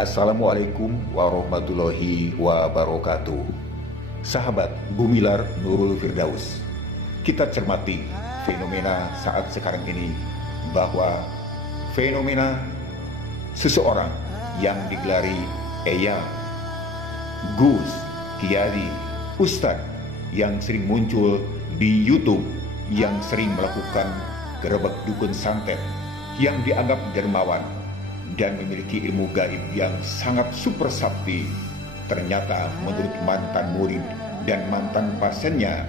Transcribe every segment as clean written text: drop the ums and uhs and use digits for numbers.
Assalamualaikum warahmatullahi wabarakatuh. Sahabat Gumilar Nurul Firdaus, kita cermati fenomena saat sekarang ini, bahwa fenomena seseorang yang digelari Eyang, Gus, Kiai, Ustadz yang sering muncul di YouTube, yang sering melakukan gerebek dukun santet, yang dianggap dermawan dan memiliki ilmu gaib yang sangat super sakti, ternyata menurut mantan murid dan mantan pasiennya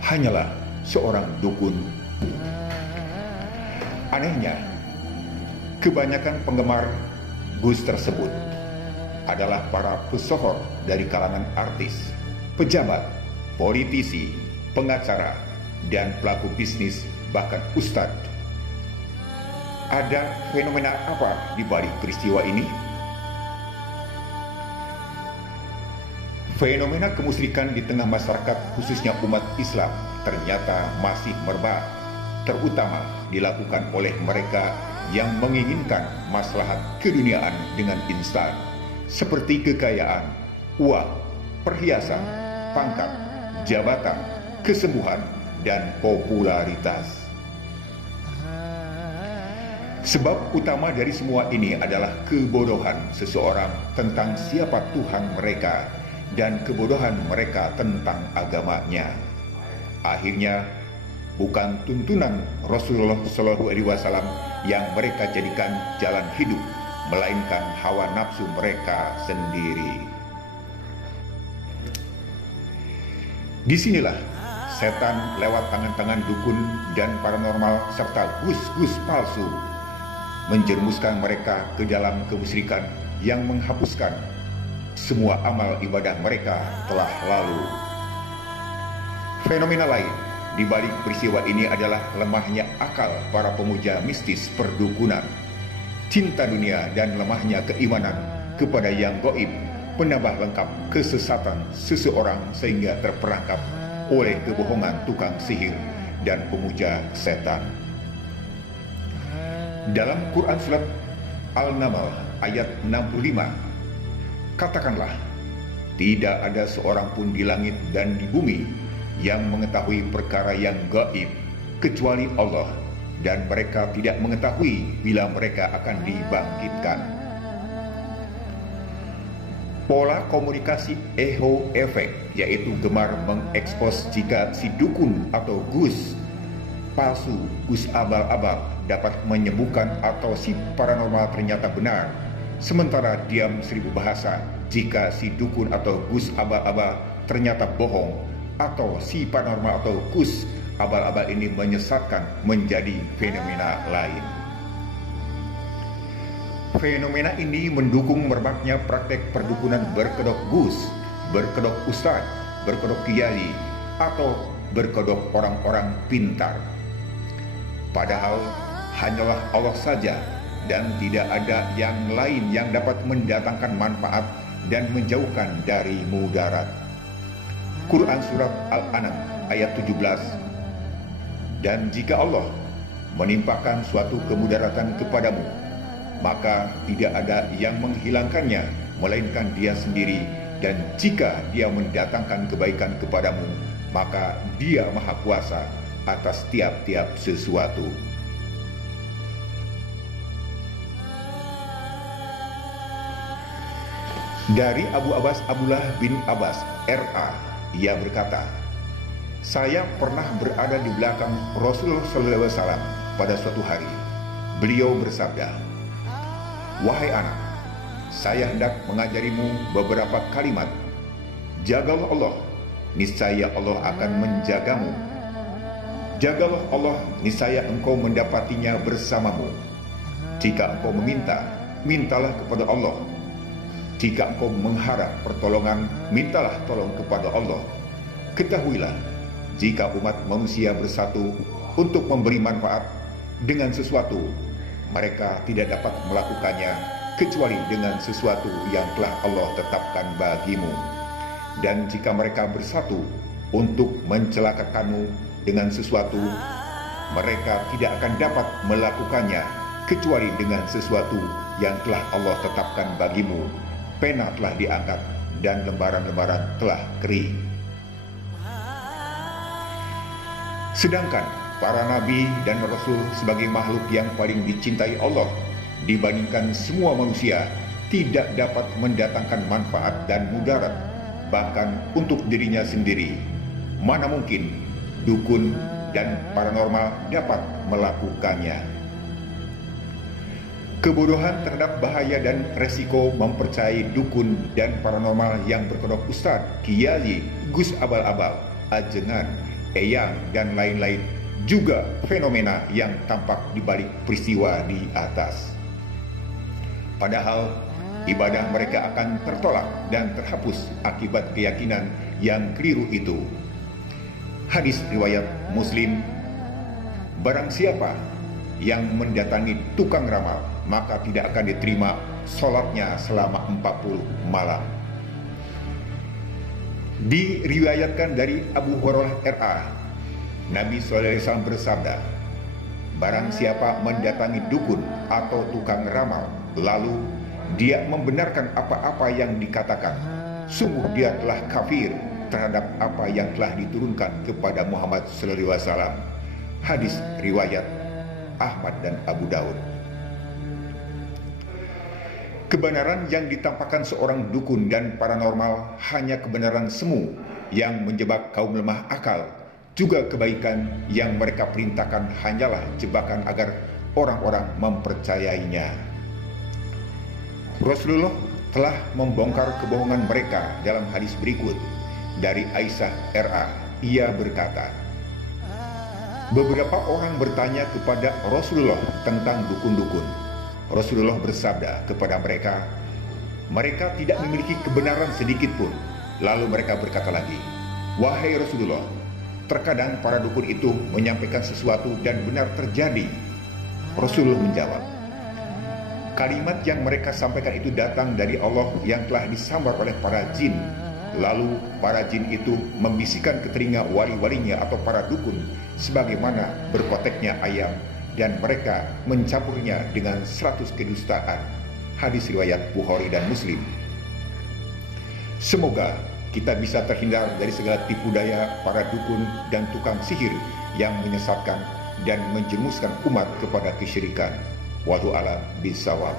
hanyalah seorang dukun. Anehnya, kebanyakan penggemar Gus tersebut adalah para pesohor dari kalangan artis, pejabat, politisi, pengacara, dan pelaku bisnis, bahkan ustadz. Ada fenomena apa di balik peristiwa ini? Fenomena kemusyrikan di tengah masyarakat, khususnya umat Islam, ternyata masih merebak, terutama dilakukan oleh mereka yang menginginkan maslahat keduniaan dengan instan, seperti kekayaan, uang, perhiasan, pangkat, jabatan, kesembuhan, dan popularitas. Sebab utama dari semua ini adalah kebodohan seseorang tentang siapa Tuhan mereka dan kebodohan mereka tentang agamanya. Akhirnya, bukan tuntunan Rasulullah SAW yang mereka jadikan jalan hidup, melainkan hawa nafsu mereka sendiri. Disinilah setan lewat tangan-tangan dukun dan paranormal serta gus-gus palsu menjerumuskan mereka ke dalam kemusyrikan yang menghapuskan semua amal ibadah mereka telah lalu. Fenomena lain di balik peristiwa ini adalah lemahnya akal para pemuja mistis perdukunan, cinta dunia, dan lemahnya keimanan kepada yang gaib, penambah lengkap kesesatan seseorang sehingga terperangkap oleh kebohongan tukang sihir dan pemuja setan. Dalam Quran Surat Al-Naml ayat 65, katakanlah, tidak ada seorang pun di langit dan di bumi yang mengetahui perkara yang gaib kecuali Allah, dan mereka tidak mengetahui bila mereka akan dibangkitkan. Pola komunikasi echo effect, yaitu gemar mengekspos jika si dukun atau gus palsu, gus abal-abal, dapat menyembuhkan atau si paranormal ternyata benar, sementara diam seribu bahasa jika si dukun atau gus abal-abal ternyata bohong, atau si paranormal atau gus abal-abal ini menyesatkan menjadi fenomena lain. Fenomena ini mendukung merebaknya praktek perdukunan berkedok gus, berkedok ustadz, berkedok kiai, atau berkedok orang-orang pintar. Padahal hanyalah Allah saja dan tidak ada yang lain yang dapat mendatangkan manfaat dan menjauhkan dari mudarat. Quran Surat Al-An'am ayat 17. Dan jika Allah menimpakan suatu kemudaratan kepadamu, maka tidak ada yang menghilangkannya melainkan Dia sendiri, dan jika Dia mendatangkan kebaikan kepadamu, maka Dia Maha Kuasa atas tiap-tiap sesuatu. Dari Abu Abbas Abdullah bin Abbas RA, ia berkata, saya pernah berada di belakang Rasulullah SAW pada suatu hari. Beliau bersabda, wahai anak, saya hendak mengajarimu beberapa kalimat. Jagalah Allah, niscaya Allah akan menjagamu. Jagalah Allah, niscaya engkau mendapatinya bersamamu. Jika engkau meminta, mintalah kepada Allah. Jika engkau mengharap pertolongan, mintalah tolong kepada Allah. Ketahuilah, jika umat manusia bersatu untuk memberi manfaat dengan sesuatu, mereka tidak dapat melakukannya kecuali dengan sesuatu yang telah Allah tetapkan bagimu. Dan jika mereka bersatu untuk mencelakakanmu dengan sesuatu, mereka tidak akan dapat melakukannya kecuali dengan sesuatu yang telah Allah tetapkan bagimu. Pena telah diangkat dan lembaran-lembaran telah kering. Sedangkan para nabi dan rasul sebagai makhluk yang paling dicintai Allah dibandingkan semua manusia tidak dapat mendatangkan manfaat dan mudarat bahkan untuk dirinya sendiri. Mana mungkin dukun dan paranormal dapat melakukannya. Kebodohan terhadap bahaya dan resiko mempercayai dukun dan paranormal yang berkedok ustadz, kiai, gus abal-abal, ajengan, eyang, dan lain-lain juga fenomena yang tampak di balik peristiwa di atas. Padahal ibadah mereka akan tertolak dan terhapus akibat keyakinan yang keliru itu. Hadis riwayat Muslim, barang siapa yang mendatangi tukang ramal, maka tidak akan diterima sholatnya selama 40 malam. Diriwayatkan dari Abu Hurairah RA, Nabi SAW bersabda, barang siapa mendatangi dukun atau tukang ramal, lalu dia membenarkan apa-apa yang dikatakan, sungguh dia telah kafir terhadap apa yang telah diturunkan kepada Muhammad SAW. Hadis riwayat Ahmad dan Abu Daud. Kebenaran yang ditampakkan seorang dukun dan paranormal hanya kebenaran semu yang menjebak kaum lemah akal. Juga kebaikan yang mereka perintahkan hanyalah jebakan agar orang-orang mempercayainya. Rasulullah telah membongkar kebohongan mereka dalam hadis berikut dari Aisyah RA. Ia berkata, beberapa orang bertanya kepada Rasulullah tentang dukun-dukun. Rasulullah bersabda kepada mereka, mereka tidak memiliki kebenaran sedikit pun. Lalu mereka berkata lagi, wahai Rasulullah, terkadang para dukun itu menyampaikan sesuatu dan benar terjadi. Rasulullah menjawab, kalimat yang mereka sampaikan itu datang dari Allah yang telah disambar oleh para jin. Lalu para jin itu membisikkan ke telinga wali-walinya atau para dukun sebagaimana berkoteknya ayam, dan mereka mencampurnya dengan 100 kedustaan. Hadis riwayat Bukhari dan Muslim. Semoga kita bisa terhindar dari segala tipu daya para dukun dan tukang sihir yang menyesatkan dan menjerumuskan umat kepada kesyirikan. Wallahu a'lam bishawab.